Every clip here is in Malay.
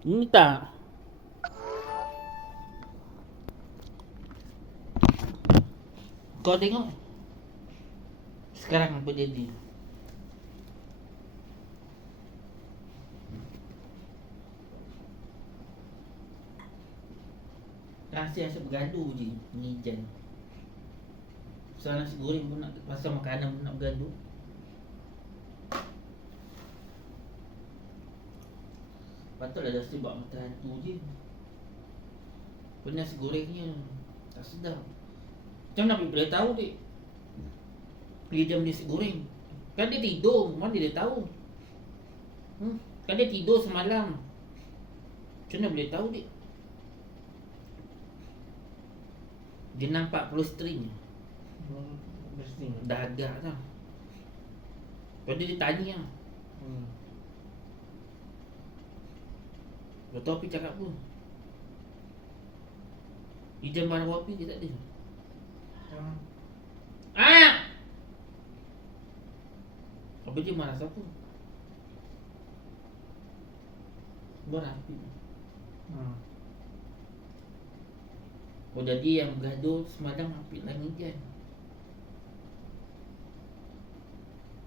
Ini tak. Kau tengok sekarang apa jadi. Rasa bergaduh je ni Jan. Pasal nasi goreng pun nak, pasal makanan pun nak bergaduh. Patutlah dah sebab mata hantu je. Nasi gorengnya tak sedap. Macam mana boleh tahu dek? Dia jam nasi goreng. Kan dia tidur, mana dia tahu? Kan dia tidur semalam. Macam mana boleh tahu dek? Dia nampak polstring. Dah agak tau. Lepas dia tanya lah. Kau tahu api cakap apa? Ijam barang api dia tak ada. Apa dia marah siapa? Barang api. Oh jadi yang bergaduh semalam api langit kan?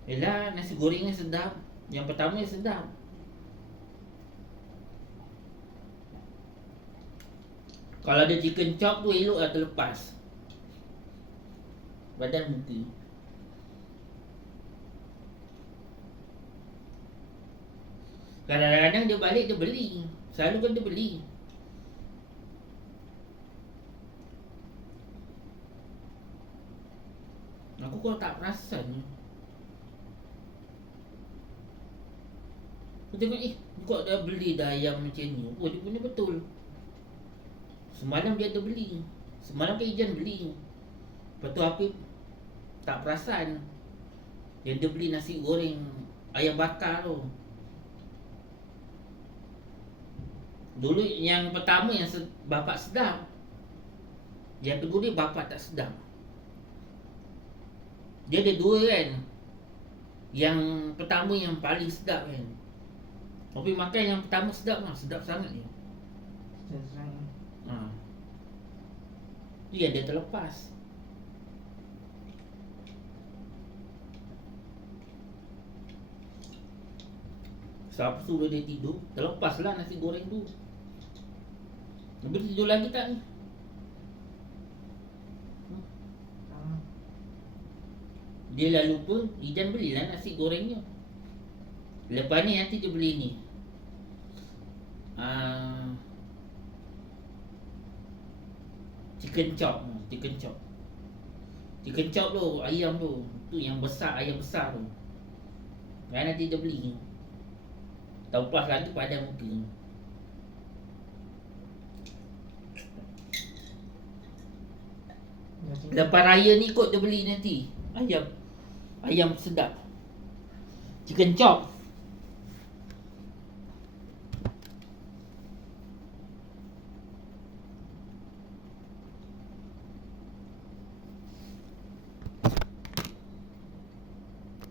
Yelah nasi gorengnya sedap. Yang pertama sedap. Kalau ada chicken chop tu elok lah terlepas badan muka. Kadang-kadang dia balik dia beli. Selalu kan dia beli. Aku kau tak perasan. Aku tengok kau dah beli dah ayam macam ni. Oh dia punya betul. Semalam dia ada beli. Semalam kan Ijan beli. Lepas tu Apip tak perasan. Yang dia beli nasi goreng ayam bakar tu. Dulu yang pertama yang bapak sedap. Yang kedua dia bapak tak sedap. Dia ada dua kan. Yang pertama yang paling sedap kan. Tapi makan yang pertama sedap lah. Sedap sangat ni. Itu yang dia terlepas. Siapa suruh dia tidur? Terlepas lah nasi goreng tu. Boleh tidur lagi tak ni? Dia dah lupa. Ijan belilah nasi gorengnya. Lepas ni nanti dia beli ni. Chicken chop. Chicken chop. Chicken chop tu, ayam tu. Tu yang besar, ayam besar tu. Dan nanti dia beli. Tahu pas lagi pada muka. Lepas raya ni kot dia beli nanti. Ayam sedap. Chicken chop.